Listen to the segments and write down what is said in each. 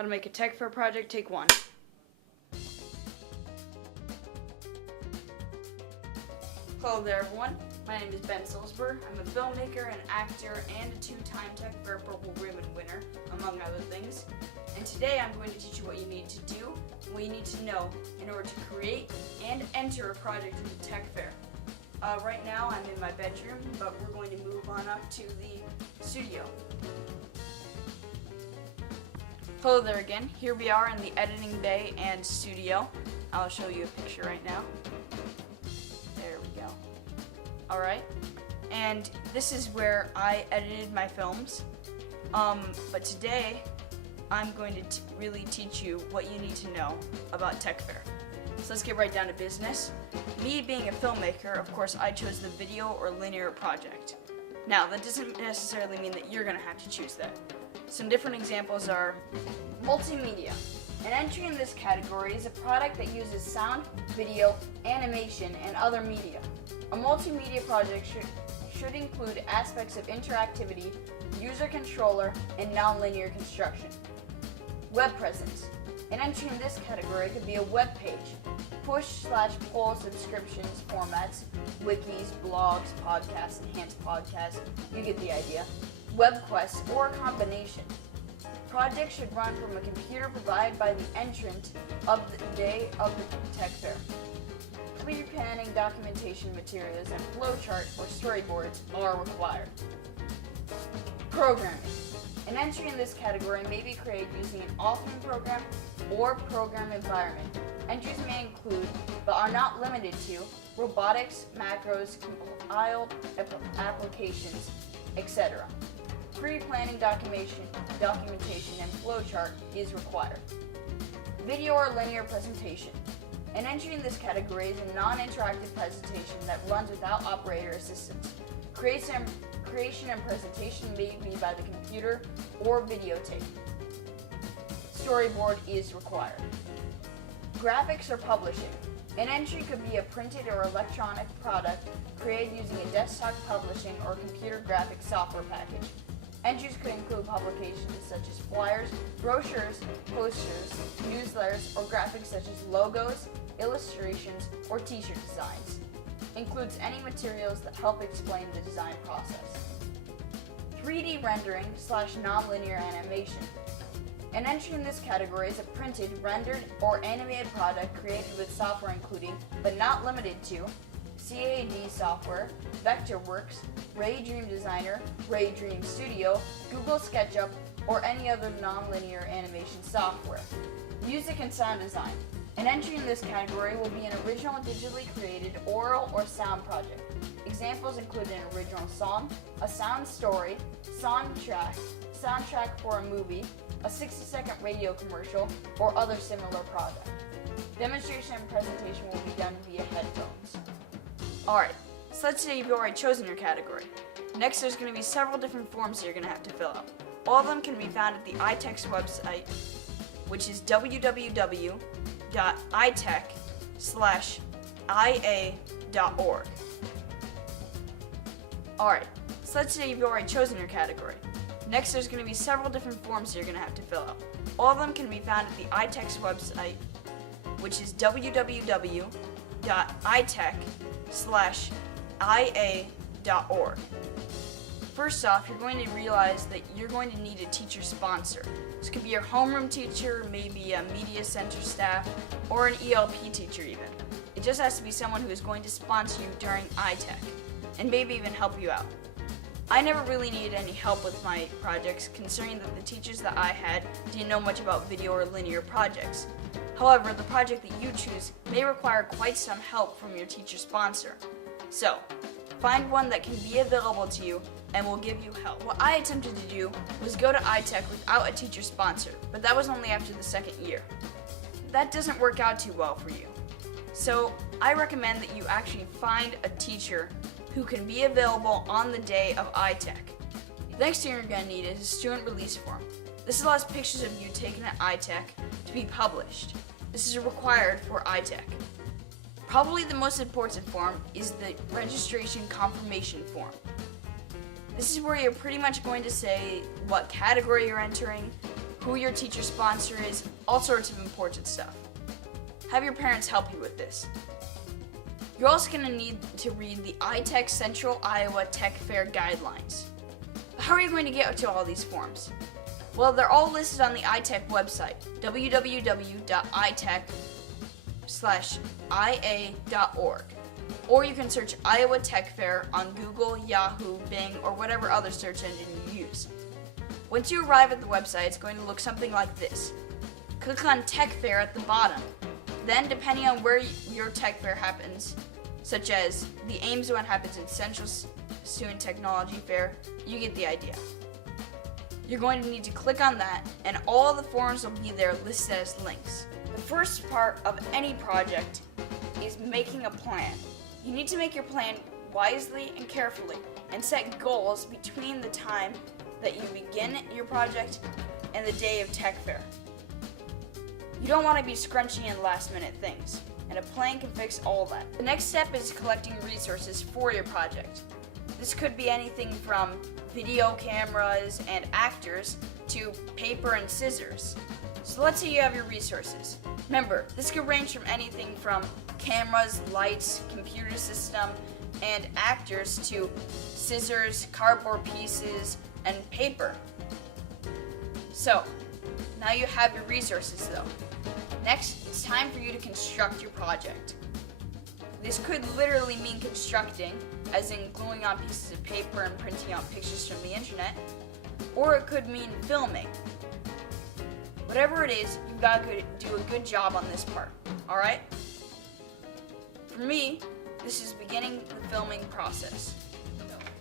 How to make a tech fair project, take 1. Hello there everyone, my name is Ben Silsberg. I'm a filmmaker, an actor, and a 2-time Tech Fair Purple Ribbon winner, among other things. And today I'm going to teach you what you need to do, what you need to know in order to create and enter a project in the Tech Fair. Right now I'm in my bedroom, but we're going to move on up to the studio. Hello there again. Here we are in the editing bay and studio. I'll show you a picture right now. There we go. Alright. And this is where I edited my films. But today I'm going to really teach you what you need to know about Tech Fair. So let's get right down to business. Me being a filmmaker, of course, I chose the video or linear project. Now, that doesn't necessarily mean that you're going to have to choose that. Some different examples are multimedia. An entry in this category is a product that uses sound, video, animation, and other media. A multimedia project should include aspects of interactivity, user controller, and nonlinear construction. Web presence. An entry in this category could be a web page, push/pull subscriptions formats, wikis, blogs, podcasts, enhanced podcasts, you get the idea. Web quests, or a combination. Projects should run from a computer provided by the entrant of the day of the Tech Fair. Pre-planning documentation materials and flowchart or storyboards are required. Programming. An entry in this category may be created using an authoring program or program environment. Entries may include, but are not limited to, robotics, macros, compiled applications, etc. Pre-planning documentation and flowchart is required. Video or linear presentation. An entry in this category is a non-interactive presentation that runs without operator assistance. Creation and presentation may be by the computer or videotape. Storyboard is required. Graphics or publishing. An entry could be a printed or electronic product created using a desktop publishing or computer graphics software package. Entries could include publications such as flyers, brochures, posters, newsletters, or graphics such as logos, illustrations, or t-shirt designs. Includes any materials that help explain the design process. 3D rendering / nonlinear animation. An entry in this category is a printed, rendered, or animated product created with software including, but not limited to, CAD software, Vectorworks, Ray Dream Designer, Ray Dream Studio, Google SketchUp, or any other nonlinear animation software. Music and sound design. An entry in this category will be an original digitally created oral or sound project. Examples include an original song, a sound story, soundtrack for a movie, a 60-second radio commercial, or other similar product. Demonstration and presentation will be done via headphones. Alright, so let's say you've already chosen your category. Next, there's going to be several different forms that you're going to have to fill out. All of them can be found at the ITEC's website, which is www.itech/ia.org. Alright, so let's say you've already chosen your category. Next, there's going to be several different forms that you're going to have to fill out. All of them can be found at the ITEC's website, which is www.itech/ia.org. First off, you're going to realize that you're going to need a teacher sponsor. This could be your homeroom teacher, maybe a media center staff, or an ELP teacher even. It just has to be someone who is going to sponsor you during ITEC, and maybe even help you out. I never really needed any help with my projects, considering that the teachers that I had didn't know much about video or linear projects. However, the project that you choose may require quite some help from your teacher sponsor. So, find one that can be available to you and will give you help. What I attempted to do was go to ITEC without a teacher sponsor, but that was only after the second year. That doesn't work out too well for you. So, I recommend that you actually find a teacher who can be available on the day of ITEC. The next thing you're going to need is a student release form. This allows pictures of you taken at ITEC to be published. This is required for ITEC. Probably the most important form is the registration confirmation form. This is where you're pretty much going to say what category you're entering, who your teacher sponsor is, all sorts of important stuff. Have your parents help you with this. You're also going to need to read the ITEC Central Iowa Tech Fair guidelines. How are you going to get to all these forms? Well, they're all listed on the ITEC website, www.itech.ia.org. Or you can search Iowa Tech Fair on Google, Yahoo, Bing, or whatever other search engine you use. Once you arrive at the website, it's going to look something like this. Click on Tech Fair at the bottom. Then, depending on where your Tech Fair happens, such as the Ames one happens in Central Student Technology Fair, you get the idea. You're going to need to click on that, and all the forms will be there listed as links. The first part of any project is making a plan. You need to make your plan wisely and carefully, and set goals between the time that you begin your project and the day of Tech Fair. You don't want to be scrunching in last-minute things, and a plan can fix all that. The next step is collecting resources for your project. This could be anything from video cameras and actors to paper and scissors. So let's say you have your resources. Remember, this could range from anything from cameras, lights, computer system, and actors to scissors, cardboard pieces, and paper. So, now you have your resources though. Next, it's time for you to construct your project. This could literally mean constructing, as in gluing on pieces of paper and printing out pictures from the internet, or it could mean filming. Whatever it is, you've got to do a good job on this part, alright? For me, this is beginning the filming process.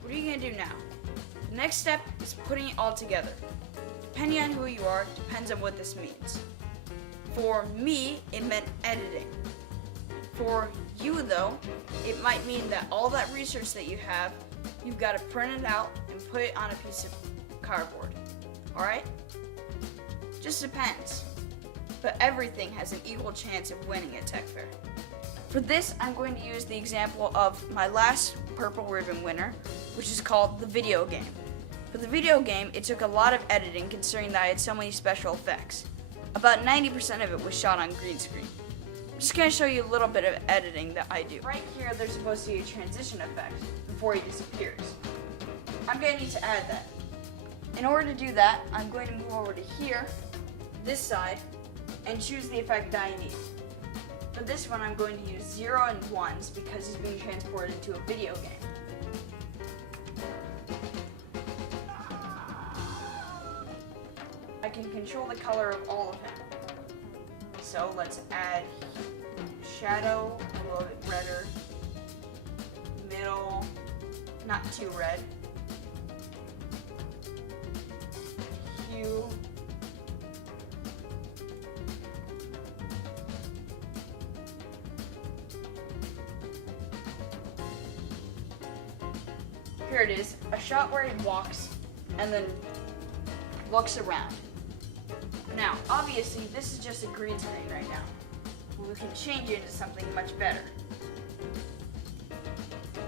What are you going to do now? The next step is putting it all together. Depending on who you are, depends on what this means. For me, it meant editing. For you though, it might mean that all that research that you have, you've got to print it out and put it on a piece of cardboard. Alright? Just depends. But everything has an equal chance of winning at Tech Fair. For this, I'm going to use the example of my last Purple Ribbon winner, which is called the video game. For the video game, it took a lot of editing considering that I had so many special effects. About 90% of it was shot on green screen. I'm just going to show you a little bit of editing that I do. Right here, there's supposed to be a transition effect before he disappears. I'm going to need to add that. In order to do that, I'm going to move over to here, this side, and choose the effect that I need. For this one, I'm going to use 0 and 1s because he's being transported into a video game. I can control the color of all of him. So let's add shadow, a little bit redder, middle, not too red, hue, here it is, a shot where he walks and then looks around. Now, obviously, this is just a green screen right now. We can change it into something much better.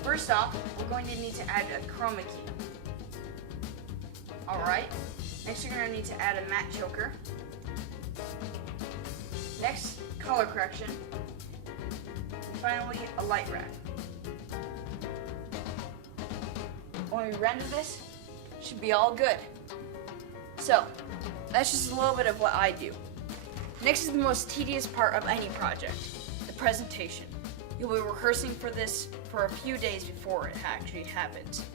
First off, we're going to need to add a chroma key. Alright, next you're going to need to add a matte choker. Next, color correction. And finally, a light wrap. When we render this, it should be all good. So, that's just a little bit of what I do. Next is the most tedious part of any project, the presentation. You'll be rehearsing for this for a few days before it actually happens,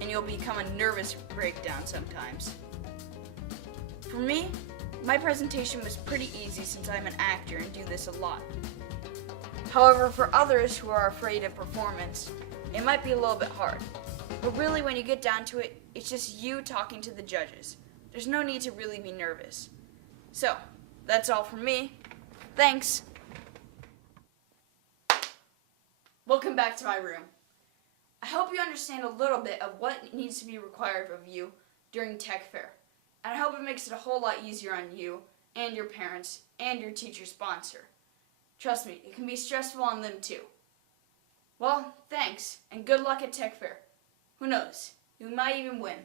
and you'll become a nervous breakdown sometimes. For me, my presentation was pretty easy since I'm an actor and do this a lot. However, for others who are afraid of performance, it might be a little bit hard. But really, when you get down to it, it's just you talking to the judges. There's no need to really be nervous. So, that's all from me. Thanks. Welcome back to my room. I hope you understand a little bit of what needs to be required of you during Tech Fair. And I hope it makes it a whole lot easier on you and your parents and your teacher sponsor. Trust me, it can be stressful on them too. Well, thanks, and good luck at Tech Fair. Who knows, you might even win.